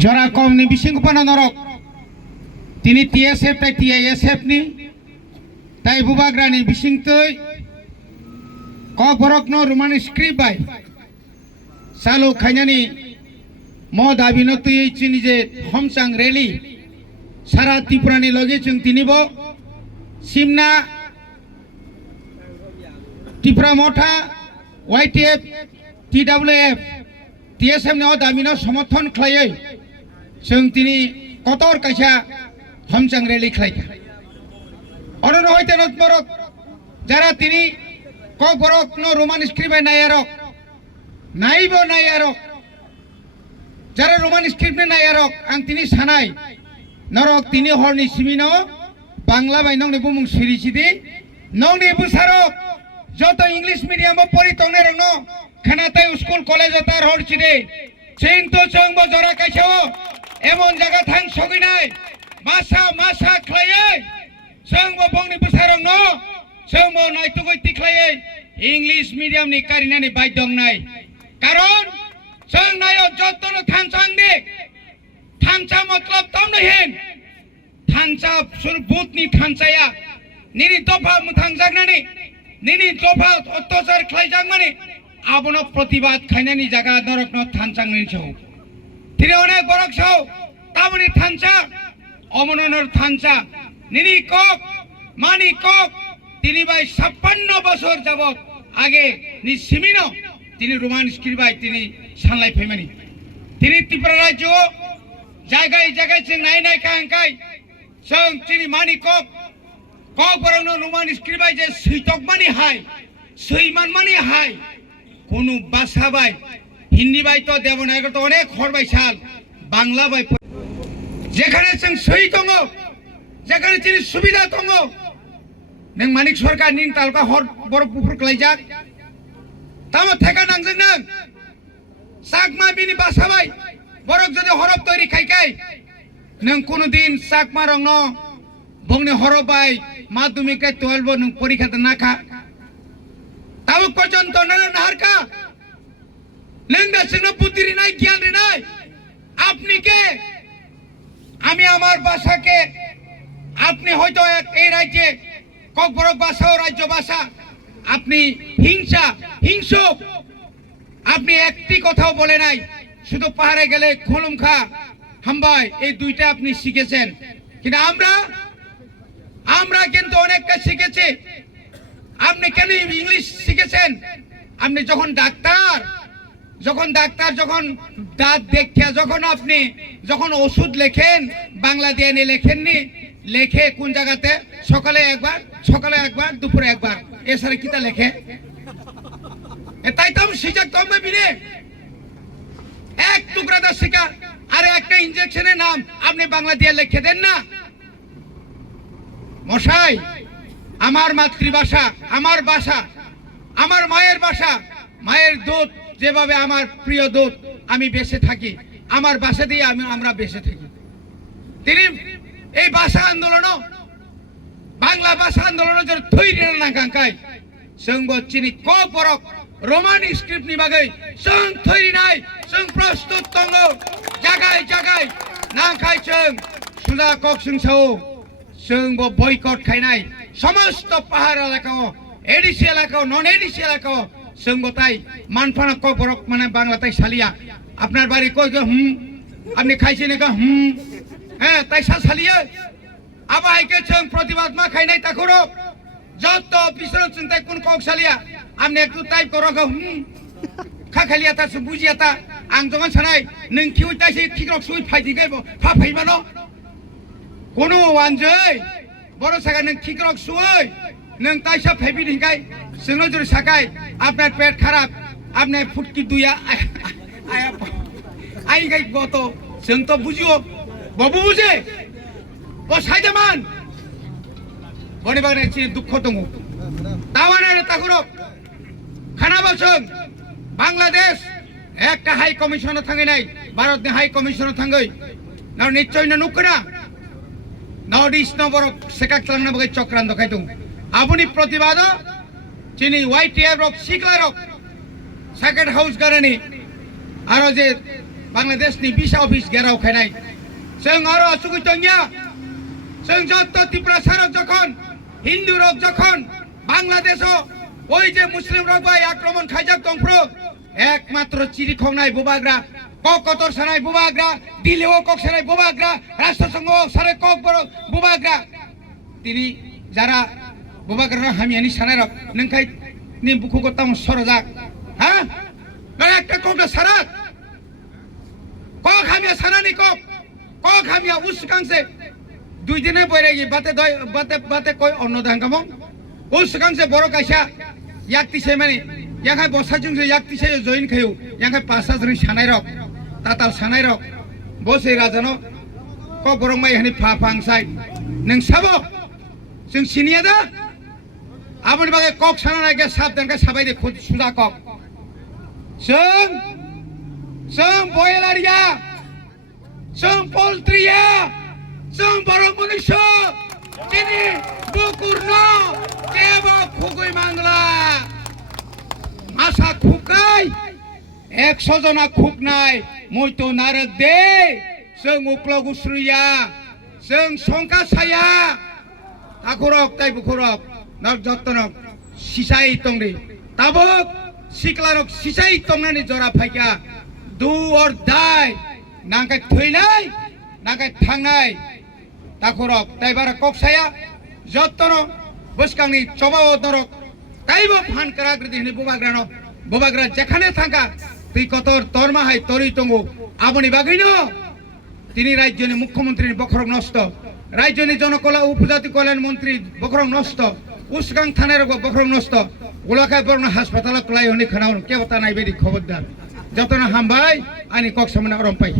जरा कम नि बिसिंगपना नरक तिनी टीएसएफ ताई टीआईएसएफ नि ताई बुबाग्रानि बिसिंगतै क बरकनो रुमानि स्क्रिप्ट बाय सालो खाइनानि म दाबिनो तुई चिनि जे हमचांग रैली सारा त्रिपुरानि लगे जों तिनिबो सिमना त्रिपुरा मथा वाईटीएफ टीडब्ल्यूएफ टीएसएफ ने दाबिनो समर्थन खालायै जों तिनि कतर कायसा हमचांग रैली खालायखा अरन हयते नत बरक जारा तिनि क बरक नो रोमान स्क्रिप्ट बाय नायारक नाइबो नायारक जारा रोमान स्क्रिप्ट ने नायारक आं तिनि सानाय नरक तिनि हरनि सिमिनो बांला बाय नंनि बुमुं सिरिसिदि नंनि बुसारक जत इंग्लिश मीडियम परि तंने रंनो खानाताय स्कूल कॉलेज तार हरसिदि चिंतो चंबो जरा कायसाओ एमन जागा थां सगिनाय मासा मासा खलायै जोंबो बंनि बुसारंनो जोंबो नायतुगै तिखलायै इंग्लिश मीडियम नि कारिनानि बाय दंनाय कारण जों नायो जतनो थांचांदि थांचा मतलब तमनो हेन थांचा सुरबुतनि थांचाया निनि दफा मुथांजागनानि निनि दफा अत्याचार खलायजागमानि आबनो प्रतिबाद खायनानि जागा नरकनो थांचांनि छौ तिनि अनेक बरक छौ ताबनि थांचा अमननर थांचा निनि कक मानि कक तिनि बाय 56 बছর যাবত आगे नि सिमिनो तिनि रोमान स्क्रिप्ट बाय तिनि सानलाय फैमानि तिनि त्रिपुरा राज्य जायगाय जायगाय जों नायनाय कांकाय जों तिनि मानि कक बरंनो रोमान स्क्रिप्ट बाय जे सैतक मानि हाय सैमान मानि हाय कोनो भाषा बाय हिंदी बाय तो देवनागरी तो अनेक हरबाय साल बांला बाय जेखाने जों सै दङ जेखाने तिनि सुबिदा दङ नों मानिक सरकार नि तालुका हर बर पुफुर खलायजाक तामा थेका नांजों नों साकमा बिनि भाषा बाय बरक जदि हरफ तैरि खायखाय नों कोनो दिन साकमा रंनो बंनि हरफ बाय माध्यमिक 12 नों परीक्षा नाखा ताबो पर्यন্ত नले नाहारका नों दासिनो बुद्धि रिनाय ज्ञान रिनाय আপনি কে আমি আমার ভাষাকে আপনি হয়তো এই রাজ্যে ককবরক ভাষা ও রাজ্য ভাষা আপনি হিংসা হিংসুক আপনি একটি কথাও বলে নাই শুধু পাহাড়ে গেলে খুলুমখা হামবাই এই দুইটা আপনি শিখেছেন কিন্তু আমরা কিন্তু অনেকটা শিখেছি আপনি কেন ইংলিশ শিখেছেন আপনি যখন ডাক্তার যখন দাঁত দেখে যখন আপনি যখন ওষুধ লেখেন বাংলা দিয়ে নি লেখেননি লেখে কোন জায়গাতে সকালে একবার দুপুরে একবার এছাড়া কিটা লেখে তাই তো আমি শিখাতাম বিনে এক টুকরা দা শিখা আর একটা ইনজেকশনের নাম আপনি বাংলা দিয়ে লিখে দেন না মশাই আমার মাতৃভাষা আমার ভাষা আমার মায়ের ভাষা মায়ের দুধ যেভাবে আমার প্রিয় দুধ আমি বেঁচে থাকি আমার ভাষা দিয়ে আমরা বেঁচে থাকি তিনি এই ভাষা আন্দোলন বাংলা ভাষা আন্দোলন জন্য তৈরি না কাঙ্কাই जोंबो चिनि क बरक रोमान स्क्रिप्ट नि बागै जों तैरि नाय जों प्रस्तुत दङ जागाय नाखाय जों सुला कक जोंसौ जोंबो बयकट खायनाय समस्त पाहाड़ एलाकाओ एडिसि एलाकाओ नन एडिसि एलाकाओ जोंबो ताई मानफाना क बरक माने बांला ताई सालिया আপনার বাড়ি কই গো আপনি খাইছেন না হ্যাঁ তাই সালিয়া আবাইকে जों प्रतिबाद मा खायनाय ताखरो যত পিছন চিন্তায় কোন কক সালিয়া আপনি একটু টাইপ করো গো খাখালিয়া তা বুঝিয়া তা আং যখন সানাই নों কিউ তাইছে ঠিকরক সুই ফাইদি গাইবো ফা ফাইমানো কোন ওয়ানজৈ বড় সাগা नों ঠিকরক সুই नों তাইসা ফাইবি দিগাই जोंनो जर साकाय আপনার পেট খারাপ আপনি ফুটকি দুইয়া আই গাই গত जों তো বুঝিও বাবু বুঝে ও সাইদামান বড় বাগনে চি দুঃখ দङ তাওয়ানা তাকুরো খানা বছং বাংলাদেশ একটা হাই কমিশনার থাঙ্গে নাই ভারত হাই কমিশনার থাঙ্গই না নিশ্চয় না নুকরা নর্থ ইস্ট নবর সেকাক চালানা বগে চক্রান্ত খাইতুম আপনি প্রতিবাদ চিনি ওয়াইটিএফ রক সিকলা রক সাকেট হাউস গারানি আর যে बांग्लादेशनि बिसा अफिस गेराव खायनाय जों आरो सुगैतनिया जों जत त्रिपुरा सारक जखन हिंदू रक जखन बांग्लादेशो ওই যে মুসলিম রক ভাই আক্রমণ খাইজাক দংপ্র একমাত্র চিরি খংনাই বুবাগ্রা ককতর সানাই বুবাগ্রা দিলেও কক সানাই বুবাগ্রা রাষ্ট্রসংঘ সারে কক বড় বুবাগ্রা তিনি যারা বুবাগ্রা হামিয়ানি সানাই রক নংখাই নি বুকু গতাম সরজাক হ্যাঁ মানে একটা কক সারাক কক হামিয়া সানানি কক হামিয়া উসকাংসে দুই দিনে বইরে গি বাতে বাতে কই অন্য দাঙ্গাম উসকাংসে বড় কাইসা yakti se mani yakai bosa jung se yakti se join khayu yakai pasa jung sanai rok tatal sanai rok bose rajano ko borong mai hani pha phang sai nang sabo jung sinia da aboni bage kok sanana ge sabdan ka sabai de khod suda kok sung boyelaria sung poltria sung borong manusia ini bukurno keba khugoi mangla masa khukai 100 jona khuknai moito narak de sung uklog usruya sung songka saya akhorok tai bukhorok nak jottonok sisai tongri tabok siklarok sisai tongnani jora phaika do or die nangkai thoinai nangkai thangnai takhorok tai bara kok saya jottonok বসকাংনি চবাও দরক তাইবো ফান করাগ্রদি নি বুবাগ্রা যেখানে থাকা তুই কতর তরমা হাই তরি তঙ্গু আবনি বাগিন তিনি রাজ্যনি মুখ্যমন্ত্রীর বখরং নষ্ট রাজ্যনি জনকলা উপজাতি কল্যাণ মন্ত্রী বখরং নষ্ট উসগাং থানার বখরং নষ্ট গোলাখায় বরণ হাসপাতাল ক্লাই হনি খানাও কেবতা নাইবেদি খবরদার যতনা হামবাই আনি কক সামনে অরম পাই